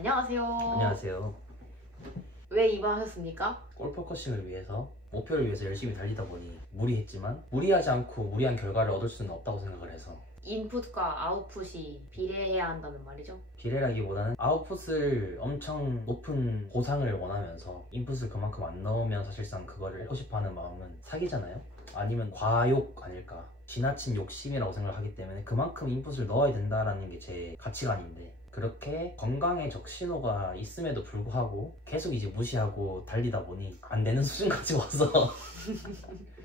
안녕하세요. 안녕하세요. 왜 입원하셨습니까? 골 포커싱을 위해서 목표를 위해서 열심히 달리다 보니 무리했지만 무리하지 않고 무리한 결과를 얻을 수는 없다고 생각을 해서 인풋과 아웃풋이 비례해야 한다는 말이죠. 비례라기보다는 아웃풋을 엄청 높은 보상을 원하면서 인풋을 그만큼 안 넣으면 사실상 그거를 하고 싶어하는 마음은 사기잖아요. 아니면 과욕 아닐까, 지나친 욕심이라고 생각을 하기 때문에 그만큼 인풋을 넣어야 된다라는 게 제 가치관인데, 그렇게 건강에 적신호가 있음에도 불구하고 계속 이제 무시하고 달리다 보니 안 되는 수준까지 와서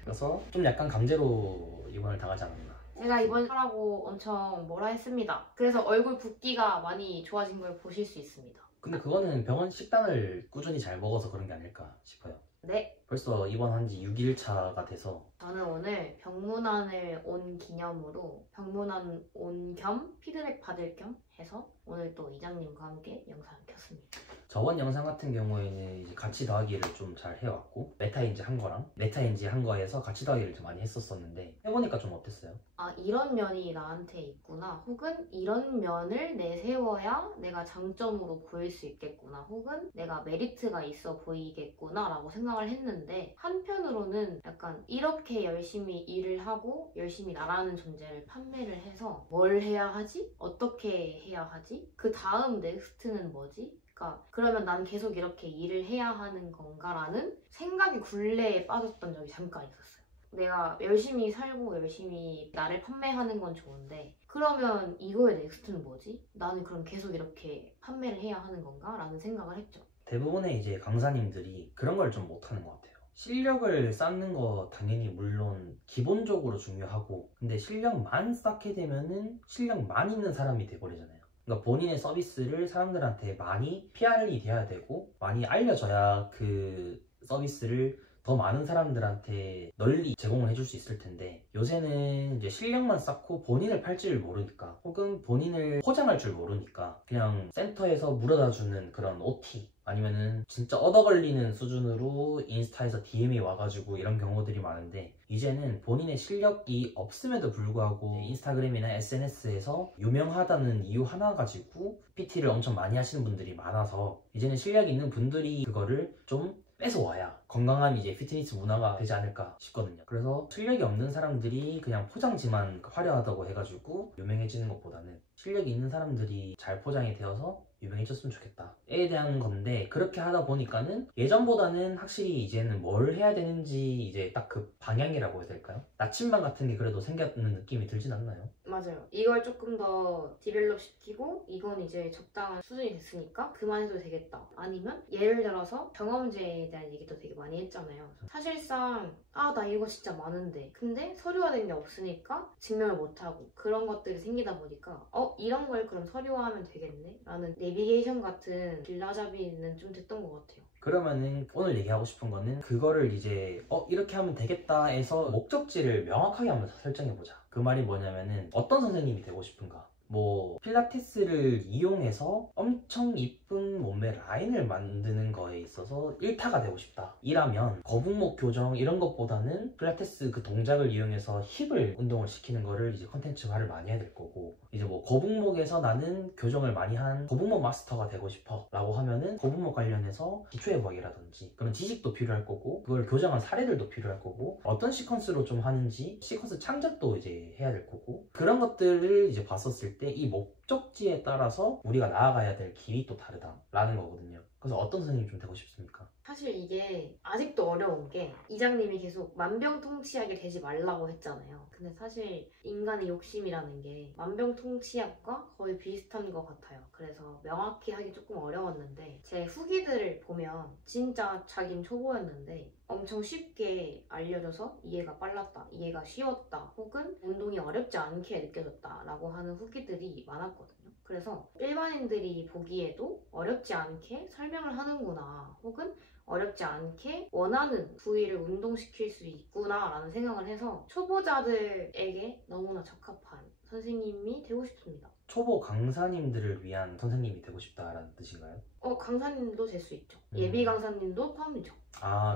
그래서 좀 약간 강제로 입원을 당하지 않았나. 제가 입원하라고 엄청 뭐라 했습니다. 그래서 얼굴 붓기가 많이 좋아진 걸 보실 수 있습니다. 근데 그거는 병원 식단을 꾸준히 잘 먹어서 그런 게 아닐까 싶어요. 네, 벌써 입원한 지 6일차가 돼서 저는 오늘 병문안을 온 기념으로 병문안 온 겸 피드백 받을 겸 해서 오늘 또 이장님과 함께 영상을 켰습니다. 저번 영상 같은 경우에는 이제 같이 더하기를 좀 잘 해왔고 메타인지 한 거랑 메타인지 한 거에서 같이 더하기를 좀 많이 했었었는데 해보니까 좀 어땠어요? 아, 이런 면이 나한테 있구나. 혹은 이런 면을 내세워야 내가 장점으로 보일 수 있겠구나. 혹은 내가 메리트가 있어 보이겠구나 라고 생각을 했는데, 한편으로는 약간 이렇게 열심히 일을 하고 열심히 나라는 존재를 판매를 해서 뭘 해야 하지? 어떻게 해야 하지? 그 다음 넥스트는 뭐지? 그러니까 그러면 난 계속 이렇게 일을 해야 하는 건가라는 생각의 굴레에 빠졌던 적이 잠깐 있었어요. 내가 열심히 살고 열심히 나를 판매하는 건 좋은데, 그러면 이거의 넥스트는 뭐지? 나는 그럼 계속 이렇게 판매를 해야 하는 건가? 라는 생각을 했죠. 대부분의 이제 강사님들이 그런 걸 좀 못하는 것 같아요. 실력을 쌓는 거 당연히 물론 기본적으로 중요하고, 근데 실력만 쌓게 되면은 실력만 있는 사람이 돼버리잖아요. 그러니까 본인의 서비스를 사람들한테 많이 PR이 돼야 되고 많이 알려져야 그 서비스를 더 많은 사람들한테 널리 제공을 해줄 수 있을 텐데, 요새는 이제 실력만 쌓고 본인을 팔 줄 모르니까 혹은 본인을 포장할 줄 모르니까 그냥 센터에서 물어다 주는 그런 OT 아니면은 진짜 얻어걸리는 수준으로 인스타에서 DM이 와가지고 이런 경우들이 많은데, 이제는 본인의 실력이 없음에도 불구하고 인스타그램이나 SNS에서 유명하다는 이유 하나 가지고 PT를 엄청 많이 하시는 분들이 많아서 이제는 실력 있는 분들이 그거를 좀 뺏어와야 건강한 이제 피트니스 문화가 되지 않을까 싶거든요. 그래서 실력이 없는 사람들이 그냥 포장지만 화려하다고 해가지고 유명해지는 것보다는 실력이 있는 사람들이 잘 포장이 되어서 유명해졌으면 좋겠다에 대한 건데, 그렇게 하다 보니까는 예전보다는 확실히 이제는 뭘 해야 되는지 이제 딱 그 방향이라고 해야 될까요? 나침반 같은 게 그래도 생겼는 느낌이 들진 않나요? 맞아요. 이걸 조금 더 디벨롭 시키고 이건 이제 적당한 수준이 됐으니까 그만해도 되겠다. 아니면 예를 들어서 경험제에 대한 얘기도 되게 많이 했잖아요. 사실상 나 이거 진짜 많은데 근데 서류화된 게 없으니까 증명을 못하고 그런 것들이 생기다 보니까 이런 걸 그럼 서류화하면 되겠네? 라는 내비게이션 같은 길라잡이는 좀 됐던 것 같아요. 그러면은 오늘 얘기하고 싶은 거는 그거를 이제 이렇게 하면 되겠다 해서 목적지를 명확하게 한번 설정해보자. 그 말이 뭐냐면은 어떤 선생님이 되고 싶은가, 뭐 필라테스를 이용해서 엄청 이쁜 몸매 라인을 만드는 거에 있어서 일타가 되고 싶다 이라면 거북목 교정 이런 것보다는 필라테스 그 동작을 이용해서 힙을 운동을 시키는 거를 이제 컨텐츠화를 많이 해야 될 거고, 이제 뭐 거북목에서 나는 교정을 많이 한 거북목 마스터가 되고 싶어 라고 하면은 거북목 관련해서 기초회복이라든지 그런 지식도 필요할 거고, 그걸 교정한 사례들도 필요할 거고, 어떤 시퀀스로 좀 하는지 시퀀스 창작도 이제 해야 될 거고, 그런 것들을 이제 봤었을 때 이 목적지에 따라서 우리가 나아가야 될 길이 또 다르다라는 거거든요. 그래서 어떤 선생님이 좀 되고 싶습니까? 사실 이게 아직도 어려운 게, 이장님이 계속 만병통치약이 되지 말라고 했잖아요. 근데 사실 인간의 욕심이라는 게 만병통치약과 거의 비슷한 것 같아요. 그래서 명확히 하기 조금 어려웠는데, 제 후기들을 보면 진짜 자긴 초보였는데 엄청 쉽게 알려줘서 이해가 빨랐다, 이해가 쉬웠다, 혹은 운동이 어렵지 않게 느껴졌다 라고 하는 후기들이 많았거든요. 그래서 일반인들이 보기에도 어렵지 않게 설명을 하는구나, 혹은 어렵지 않게 원하는 부위를 운동시킬 수 있구나 라는 생각을 해서 초보자들에게 너무나 적합한 선생님이 되고 싶습니다. 초보 강사님들을 위한 선생님이 되고 싶다라는 뜻인가요? 강사님도 될 수 있죠. 예비 강사님도 포함이죠.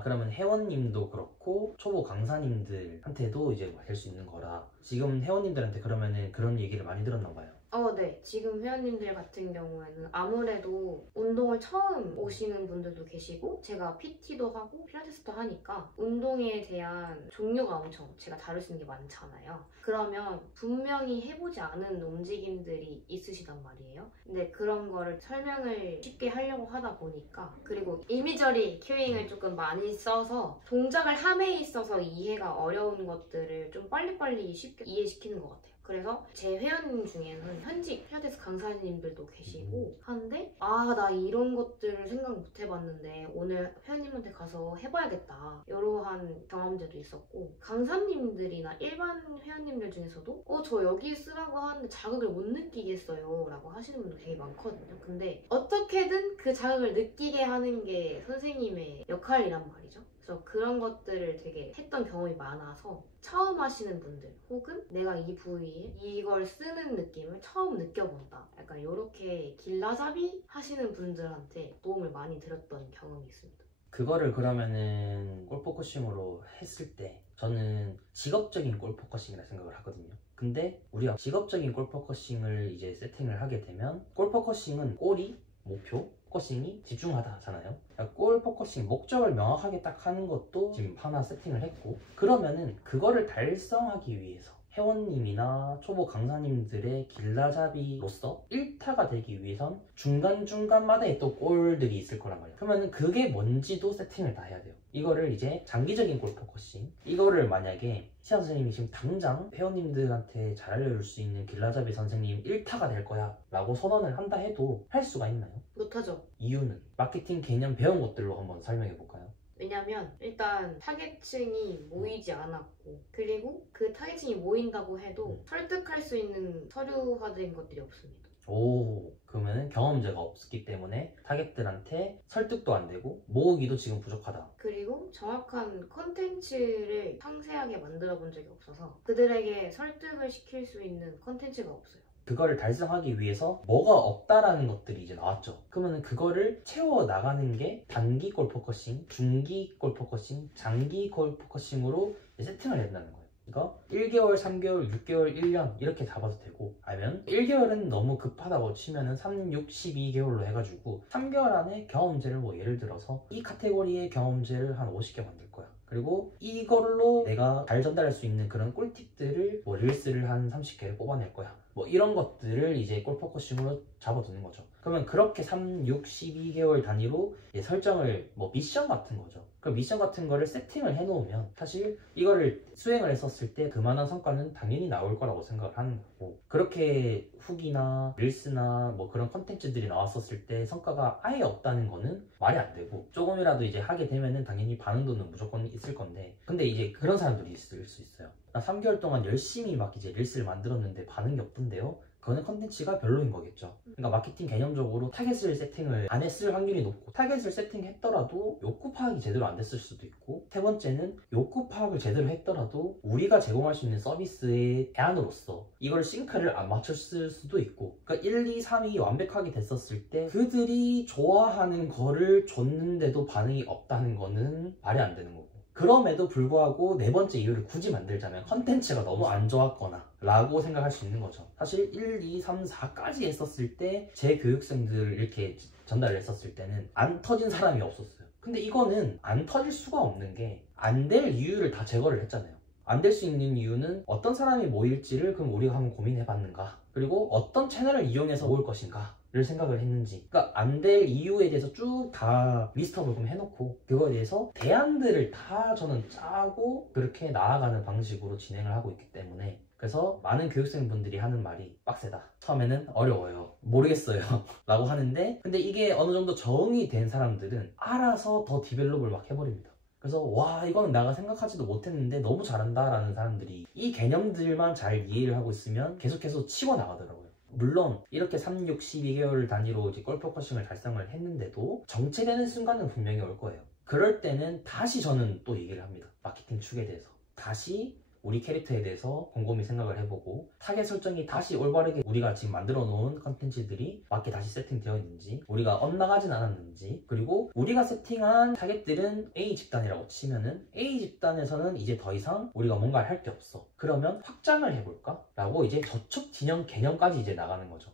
그러면 회원님도 그렇고 초보 강사님들한테도 이제 될 수 있는 거라. 지금 회원님들한테 그러면은 그런 얘기를 많이 들었나 봐요. 네. 지금 회원님들 같은 경우에는 아무래도 운동을 처음 오시는 분들도 계시고 제가 PT도 하고 필라테스도 하니까 운동에 대한 종류가 엄청 제가 다룰 수 있는 게 많잖아요. 그러면 분명히 해보지 않은 움직임들이 있으시단 말이에요. 근데 그런 거를 설명을 쉽게 하려고 하다 보니까 그리고 이미저리 큐잉을 조금 많이 써서 동작을 함에 있어서 이해가 어려운 것들을 좀 빨리빨리 쉽게 이해시키는 것 같아요. 그래서 제 회원님 중에는 현직 필라테스 강사님들도 계시고 한데 나 이런 것들을 생각 못 해봤는데 오늘 회원님한테 가서 해봐야겠다 이러한 경험들도 있었고 강사님들이나 일반 회원님들 중에서도 저 여기 쓰라고 하는데 자극을 못 느끼겠어요 라고 하시는 분들 되게 많거든요. 근데 어떻게든 그 자극을 느끼게 하는 게 선생님의 역할이란 말이죠. 그래서 그런 것들을 되게 했던 경험이 많아서 처음 하시는 분들 혹은 내가 이 부위에 이걸 쓰는 느낌을 처음 느껴본다 약간 이렇게 길라잡이 하시는 분들한테 도움을 많이 드렸던 경험이 있습니다. 그거를 그러면은 골포커싱으로 했을 때 저는 직업적인 골포커싱이라 생각을 하거든요. 근데 우리가 직업적인 골포커싱을 이제 세팅을 하게 되면 골포커싱은 골이 목표, 포커싱이 집중하다잖아요. 그러니까 골 포커싱 목적을 명확하게 딱 하는 것도 지금 하나 세팅을 했고 그러면은 그거를 달성하기 위해서 회원님이나 초보 강사님들의 길라잡이로서 1타가 되기 위해선 중간중간마다의 또 골들이 있을 거란 말이에요. 그러면은 그게 뭔지도 세팅을 다 해야 돼요. 이거를 이제 장기적인 골 포커싱 이거를 만약에 시아 선생님이 지금 당장 회원님들한테 잘 알려줄 수 있는 길라잡이 선생님 1타가 될 거야 라고 선언을 한다 해도 할 수가 있나요? 못하죠. 이유는 마케팅 개념 배운 것들로 한번 설명해 볼까요? 왜냐면 일단 타겟층이 모이지 않았고 그리고 그 타겟층이 모인다고 해도 설득할 수 있는 서류화된 것들이 없습니다. 오, 그러면은 경험자가 없기 때문에 타겟들한테 설득도 안 되고 모으기도 지금 부족하다. 그리고 정확한 컨텐츠를 상세하게 만들어 본 적이 없어서 그들에게 설득을 시킬 수 있는 컨텐츠가 없어요. 그거를 달성하기 위해서 뭐가 없다라는 것들이 이제 나왔죠. 그러면 그거를 채워 나가는 게 단기 골 포커싱, 중기 골 포커싱, 장기 골 포커싱으로 세팅을 한다는 거예요. 그러니까 1개월, 3개월, 6개월, 1년 이렇게 잡아도 되고 아니면 1개월은 너무 급하다고 치면은 3, 6, 12개월로 해가지고 3개월 안에 경험제를 뭐 예를 들어서 이 카테고리의 경험제를 한 50개 만들 거야. 그리고 이걸로 내가 잘 전달할 수 있는 그런 꿀팁들을 뭐 릴스를 한 30개를 뽑아낼 거야. 뭐 이런 것들을 이제 골 포커싱으로 잡아두는 거죠. 그러면 그렇게 3, 6, 12개월 단위로 설정을 뭐 미션 같은 거죠. 그 미션 같은 거를 세팅을 해놓으면 사실 이거를 수행을 했었을 때 그만한 성과는 당연히 나올 거라고 생각을 하는 거고 그렇게 훅이나 릴스나 뭐 그런 컨텐츠들이 나왔었을 때 성과가 아예 없다는 거는 말이 안 되고 조금이라도 이제 하게 되면은 당연히 반응도는 무조건 있을 건데 근데 이제 그런 사람들이 있을 수 있어요. 나 3개월 동안 열심히 막 이제 릴스를 만들었는데 반응이 없던데요? 그거는 컨텐츠가 별로인 거겠죠. 그러니까 마케팅 개념적으로 타겟을 세팅을 안 했을 확률이 높고 타겟을 세팅했더라도 욕구 파악이 제대로 안 됐을 수도 있고 세 번째는 욕구 파악을 제대로 했더라도 우리가 제공할 수 있는 서비스의 대안으로서 이걸 싱크를 안 맞췄을 수도 있고 그러니까 1, 2, 3이 완벽하게 됐었을 때 그들이 좋아하는 거를 줬는데도 반응이 없다는 거는 말이 안 되는 거고 그럼에도 불구하고 네 번째 이유를 굳이 만들자면 컨텐츠가 너무 안 좋았거나 라고 생각할 수 있는 거죠. 사실 1, 2, 3, 4까지 했었을 때 제 교육생들을 이렇게 전달을 했었을 때는 안 터진 사람이 없었어요. 근데 이거는 안 터질 수가 없는 게 안 될 이유를 다 제거를 했잖아요. 안 될 수 있는 이유는 어떤 사람이 모일지를 그럼 우리가 한번 고민해 봤는가 그리고 어떤 채널을 이용해서 모을 것인가 를 생각을 했는지 그러니까 안 될 이유에 대해서 쭉 다 리스트업을 좀 해놓고 그거에 대해서 대안들을 다 저는 짜고 그렇게 나아가는 방식으로 진행을 하고 있기 때문에 그래서 많은 교육생분들이 하는 말이 빡세다 처음에는 어려워요 모르겠어요 라고 하는데 근데 이게 어느 정도 정이 된 사람들은 알아서 더 디벨롭을 막 해버립니다. 그래서 와 이거는 내가 생각하지도 못했는데 너무 잘한다 라는 사람들이 이 개념들만 잘 이해를 하고 있으면 계속해서 치고 나가더라고요. 물론 이렇게 3, 6, 12개월 단위로 이제 골 포커싱을 달성을 했는데도 정체되는 순간은 분명히 올 거예요. 그럴 때는 다시 저는 또 얘기를 합니다. 마케팅 축에 대해서 다시 우리 캐릭터에 대해서 곰곰이 생각을 해보고 타겟 설정이 다시 올바르게 우리가 지금 만들어 놓은 컨텐츠들이 맞게 다시 세팅되어 있는지, 우리가 엇나가진 않았는지, 그리고 우리가 세팅한 타겟들은 A 집단이라고 치면은 A 집단에서는 이제 더 이상 우리가 뭔가를 할 게 없어. 그러면 확장을 해볼까? 라고 이제 저촉 진영 개념까지 이제 나가는 거죠.